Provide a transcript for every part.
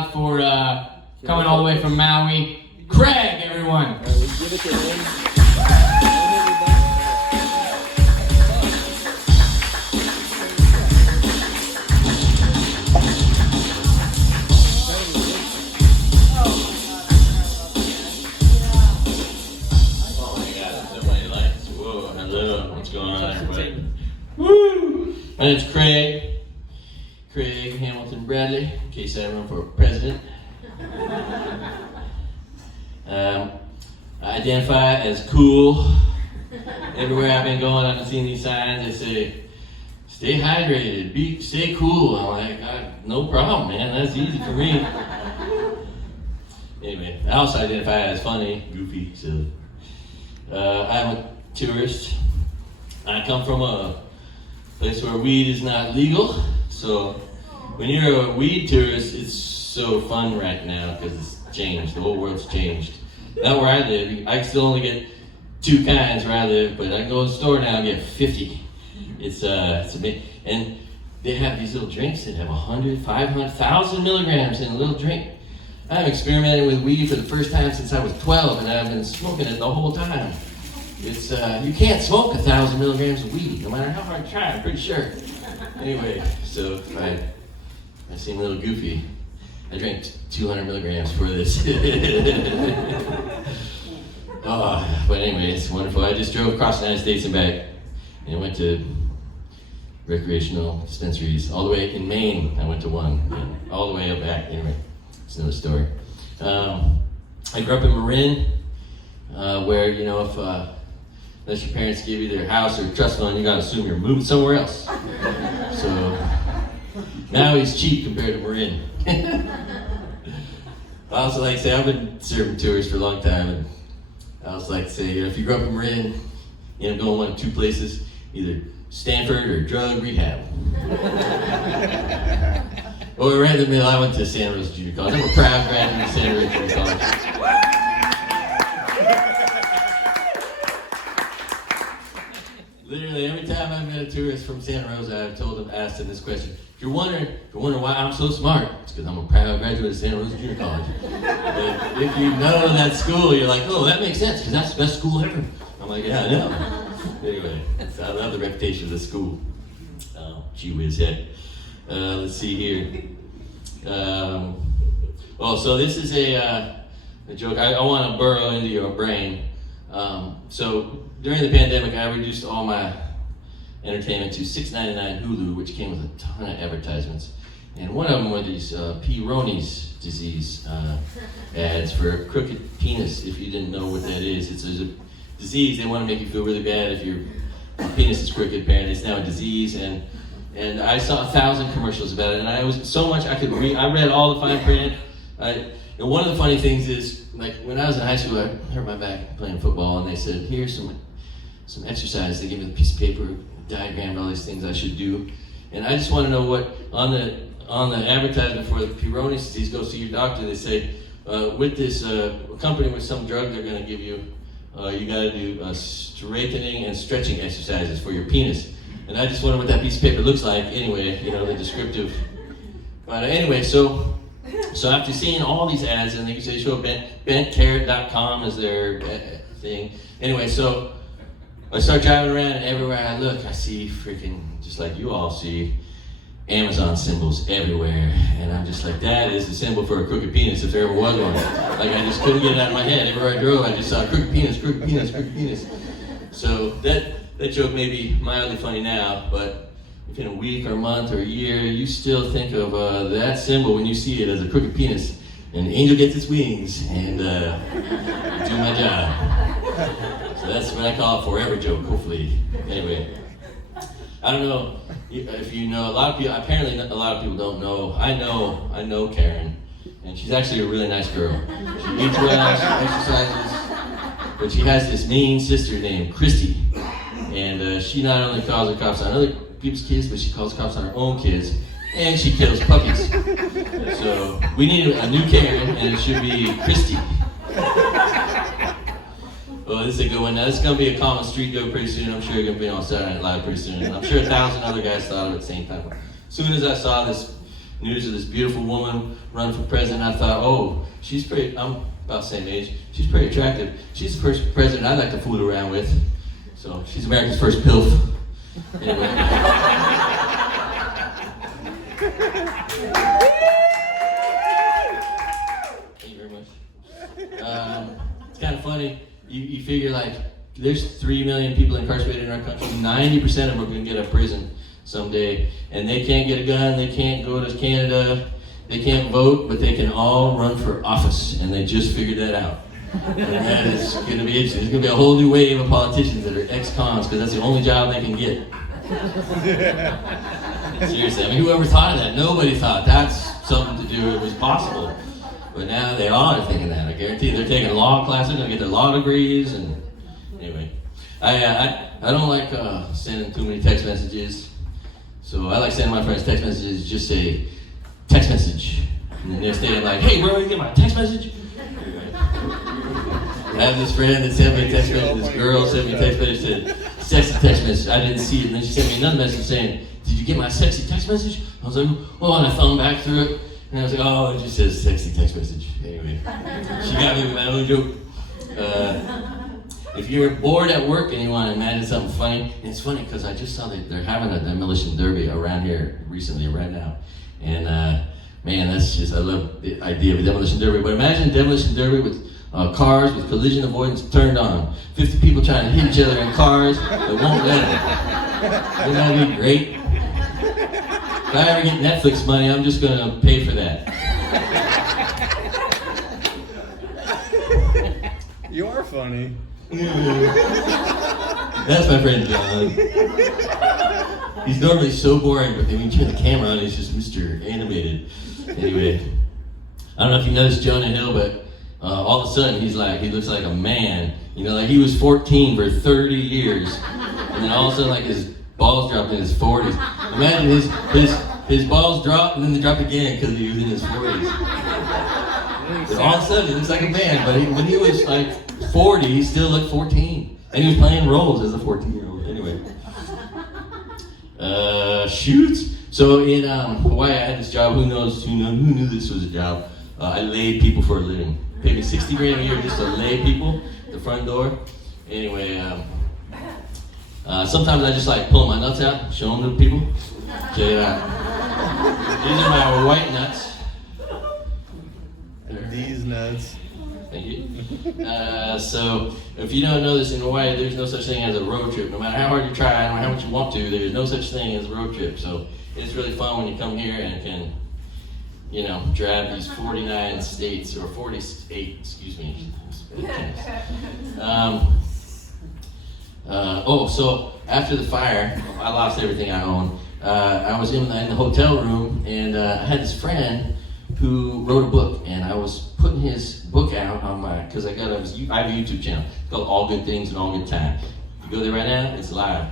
loud for coming all the way from Maui. Craig, everyone. All right, we give it to him. Woo! My name's Craig-H-Bradley, in case I run for president. I identify as cool. Everywhere I've been going, I've seen these signs that say, stay hydrated, stay cool. I'm like, no problem, man, that's easy for me. Anyway, I also identify as funny, goofy, silly. I'm a tourist. I come from a place where weed is not legal, so when you're a weed tourist, it's so fun right now because it's changed. The whole world's changed. Not where I live. I still only get 2 kinds where I live, but I can go to the store now and get 50. It's a big, and they have these little drinks that have 100, 500, 1,000 milligrams in a little drink. I'm experimenting with weed for the first time since I was 12, and I've been smoking it the whole time. It's you can't smoke 1,000 milligrams of weed, no matter how hard I try, I'm pretty sure. Anyway, so if I seem a little goofy, I drank 200 milligrams for this. But anyway, it's wonderful. I just drove across the United States and back, and went to recreational dispensaries. All the way in Maine, I went to one, and all the way up back. Anyway, it's another story. I grew up in Marin, where, you know, if unless your parents give you their house or trust fund, you gotta assume you're moving somewhere else. So now he's cheap compared to Marin. I also like to say I've been serving tourists for a long time, and I also like to say, if you grew up in Marin, you end up going 1 of 2 places, either Stanford or drug rehab. Or right in the middle, I went to Santa Rosa Junior College. I'm a proud graduate of Santa Rosa Junior College. Literally, every time I met a tourist from Santa Rosa, I've asked them this question. If you're wondering why I'm so smart, it's because I'm a proud graduate of Santa Rosa Junior College. But if you know that school, you're like, oh, that makes sense, because that's the best school ever. I'm like, yeah, I know. Anyway, so I love the reputation of the school. Gee whiz heck. Let's see here. So this is a joke. I want to burrow into your brain. So during the pandemic, I reduced all my entertainment to $6.99 Hulu, which came with a ton of advertisements. And one of them were these Peyronie's disease ads for crooked penis. If you didn't know what that is, it's a disease. They want to make you feel really bad if your penis is crooked. Apparently, it's now a disease. And I saw 1,000 commercials about it, and I was so much I could read. I read all the fine print. And one of the funny things is, like when I was in high school, I hurt my back playing football, and they said, "Here's some exercise." They gave me a piece of paper, diagrammed all these things I should do, and I just want to know what on the advertisement for the Peyronie's disease. Go see your doctor. They say with this company with some drug they're going to give you, you got to do straightening and stretching exercises for your penis. And I just wonder what that piece of paper looks like. Anyway, you know, the descriptive. But anyway, so after seeing all these ads, and they show bentcarrot.com as their thing. Anyway, so I start driving around, and everywhere I look, I see freaking, just like you all see, Amazon symbols everywhere. And I'm just like, that is the symbol for a crooked penis if there ever was one. Like, I just couldn't get it out of my head. Everywhere I drove, I just saw crooked penis, crooked penis, crooked penis. So that joke may be mildly funny now, but if in a week or a month or a year, you still think of that symbol when you see it as a crooked penis, and the angel gets its wings, and do my job. So that's what I call a forever joke, hopefully. Anyway, I don't know if you know, apparently a lot of people don't know. I know Karen, and she's actually a really nice girl. She eats well, she exercises, but she has this mean sister named Christy. And she not only calls the cops on other people's kids, but she calls the cops on her own kids, and she kills puppies. So we need a new Karen, and it should be Christy. Well, this is a good one. Now, this is going to be a common street joke pretty soon. I'm sure you're going to be on Saturday Night Live pretty soon. I'm sure 1,000 other guys thought of it at the same time. As soon as I saw this news of this beautiful woman running for president. I thought, oh, she's pretty, I'm about the same age, she's pretty attractive. She's the first president I'd like to fool around with. So she's America's first PILF. Anyway. Thank you very much. It's kind of funny. You figure like there's 3 million people incarcerated in our country. 90% of them are going to get out of prison someday, and they can't get a gun. They can't go to Canada. They can't vote, but they can all run for office, and they just figured that out. And that is going to be interesting. There's going to be a whole new wave of politicians that are ex-cons because that's the only job they can get. Seriously, I mean, whoever thought of that? Nobody thought that's something to do. It was possible. But now they all are thinking that. I guarantee they're taking law classes, they're going to get their law degrees, and anyway. I don't like sending too many text messages. So I like sending my friends text messages, just say, text message. And the next day I'm like, hey bro, you get my text message? I have this friend that sent me a text message, this girl sent me a text message, said, sexy text message. I didn't see it, and then she sent me another message saying, did you get my sexy text message? I was like, oh, and I thumbed back through it, and I was like, oh, it just says sexy text message. Anyway, she got me with my own joke. If you're bored at work and you want to imagine something funny, and it's funny because I just saw that they're having a demolition derby around here recently, right now. And man, that's just, I love the idea of a demolition derby. But imagine a demolition derby with cars with collision avoidance turned on. 50 people trying to hit each other in cars that won't let them. Wouldn't that be great? If I ever get Netflix money, I'm just going to pay for that. You are funny. That's my friend John. He's normally so boring, but then when you turn the camera on, he's just Mr. Animated. Anyway, I don't know if you noticed Jonah Hill, but all of a sudden he looks like a man. You know, like he was 14 for 30 years, and then all of a sudden, like his balls dropped in his 40s. Imagine his balls dropped and then they dropped again because he was in his 40s. But all of a sudden, he looks like a man. But when he was like 40, he still looked 14. And he was playing roles as a 14-year-old. Anyway. Shoots. So in Hawaii, I had this job. Who knew this was a job? I laid people for a living. Paid me $60 grand a year just to lay people at the front door. Anyway, sometimes I just like pull my nuts out, show them to people. Check it out. These are my white nuts. These nuts. Thank you. So, if you don't know this, in Hawaii, there's no such thing as a road trip. No matter how hard you try, no matter how much you want to, there's no such thing as a road trip. So, it's really fun when you come here and can, you know, drive these 49 states, or 48, excuse me. So after the fire, I lost everything I owned. I was in the hotel room, and I had this friend who wrote a book, and I was putting his book out on because I have a YouTube channel. It's called All Good Things and All Good Time. If you go there right now, it's live.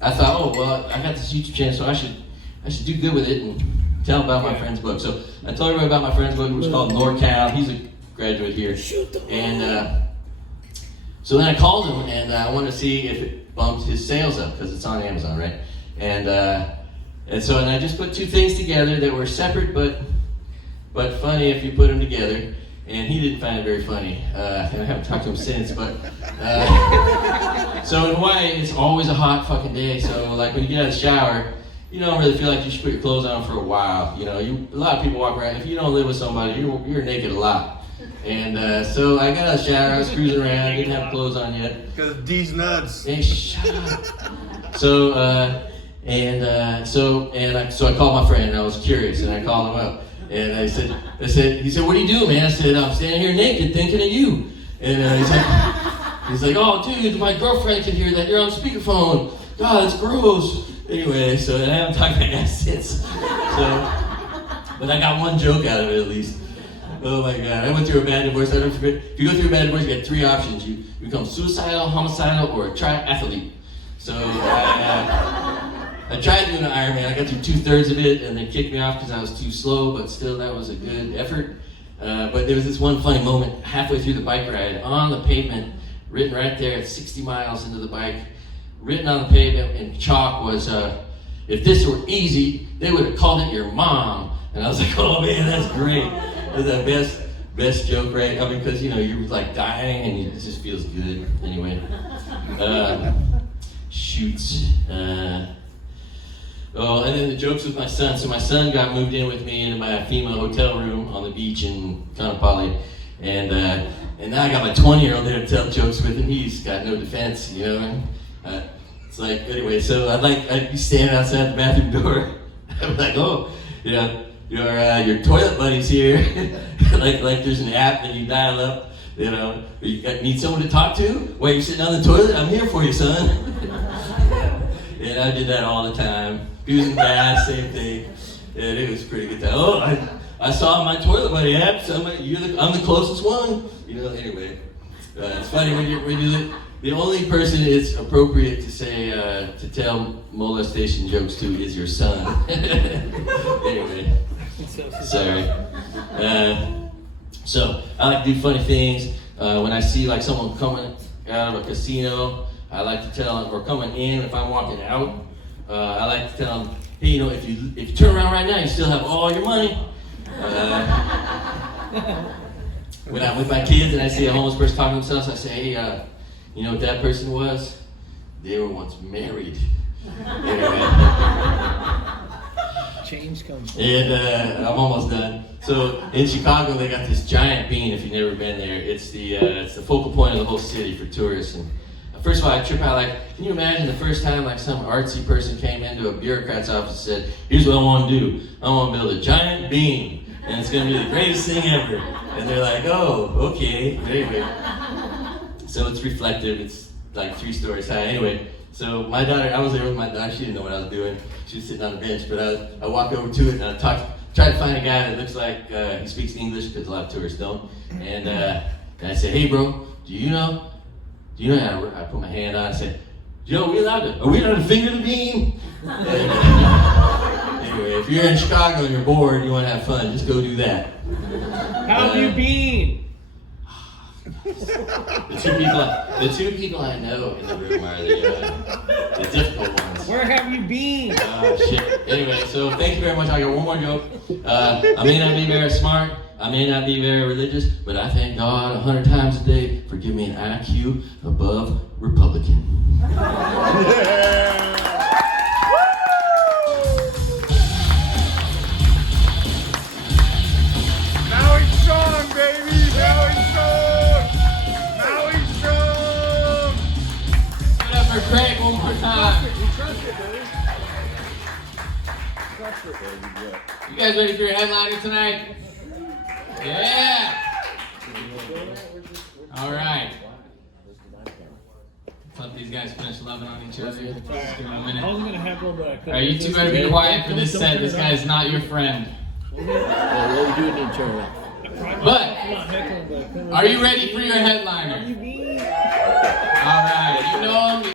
I thought, oh well, I got this YouTube channel, so I should do good with it and tell about my friend's book. So I told everybody about my friend's book, which is called NorCal. He's a graduate here, and so then I called him, and I wanted to see if it bumped his sales up because it's on Amazon, right? And I just put two things together that were separate but funny if you put them together. And he didn't find it very funny. I haven't talked to him since, but so in Hawaii, it's always a hot fucking day. So like when you get out of the shower, you don't really feel like you should put your clothes on for a while. You know, a lot of people walk around. If you don't live with somebody, you're naked a lot. And so I got out of the shower. I was cruising around. Didn't have clothes on yet. Cause these nuts. Hey, shut up. So I called my friend, and I was curious, and I called him up. And he said, what are you doing, man? I said, I'm standing here naked thinking of you. And he's like, oh, dude, my girlfriend can hear that. You're on speakerphone. God, it's gross. Anyway, so I haven't talked to that guy since. But I got one joke out of it at least. Oh my God, I went through a bad divorce. I don't forget. If you go through a bad divorce, you get three options. You become suicidal, homicidal, or a triathlete. So I tried doing an Ironman. I got through 2/3 of it, and they kicked me off because I was too slow, but still that was a good effort. But there was this one funny moment halfway through the bike ride on the pavement, written right there at 60 miles into the bike, written on the pavement in chalk was, if this were easy, they would have called it your mom. And I was like, oh man, that's great. That's the best joke, right? I mean, because you know, you're like dying and it just feels good. Anyway, shoots. Oh, and then the jokes with my son. So my son got moved in with me into my FEMA hotel room on the beach in Kaanapali. And now I got my 20-year-old there to tell jokes with him. He's got no defense, you know. It's like, anyway, so I'd be standing outside the bathroom door. I'm like, oh, you know, your toilet buddy's here. like there's an app that you dial up, you know. You need someone to talk to? While you're sitting on the toilet? I'm here for you, son. And I did that all the time. Using gas, same thing. And it was pretty good time. Oh, I saw my toilet buddy app. So I'm the closest one. You know, anyway. It's funny when you're the only person it's appropriate to say, to tell molestation jokes to is your son. Anyway. Sorry. So I like to do funny things. When I see like someone coming out of a casino, I like to tell them, or coming in, if I'm walking out, I like to tell them, hey, you know, if you turn around right now, you still have all your money. When I'm with my kids and I see a homeless person talking to themselves, I say, hey, you know what that person was? They were once married. Change comes. And I'm almost done. So in Chicago, they got this giant bean. If you've never been there, it's the focal point of the whole city for tourists. And first of all, I trip out like, can you imagine the first time like some artsy person came into a bureaucrat's office and said, here's what I want to do. I want to build a giant bean, and it's going to be the greatest thing ever. And they're like, oh, okay. Anyway, so it's reflective. It's like 3 stories high. Anyway, so my daughter, I was there with my daughter. She didn't know what I was doing. She was sitting on the bench, but I walked over to it and I tried to find a guy that looks like he speaks English, because a lot of tourists don't. And I said, hey, bro, do you know? I put my hand on and said, are we allowed to finger the bean? Anyway, if you're in Chicago and you're bored and you want to have fun, just go do that. How have you been? The two people I know in the room are the difficult ones. Where have you been? Oh, shit. Anyway, so thank you very much. I got one more joke. I may not be very smart. I may not be very religious, but I thank God 100 times a day for giving me an IQ above Republican. Yeah. Maui strong, baby. Maui strong. Maui strong. Give it up for Craig one more time. You guys ready for your headliner tonight? Yeah! All right. Let's let these guys finish loving on each other. Just give them a minute. I was gonna heckle, but I couldn't. All right, you two better be quiet for this set. This guy is not your friend. But But, are you ready for your headliner?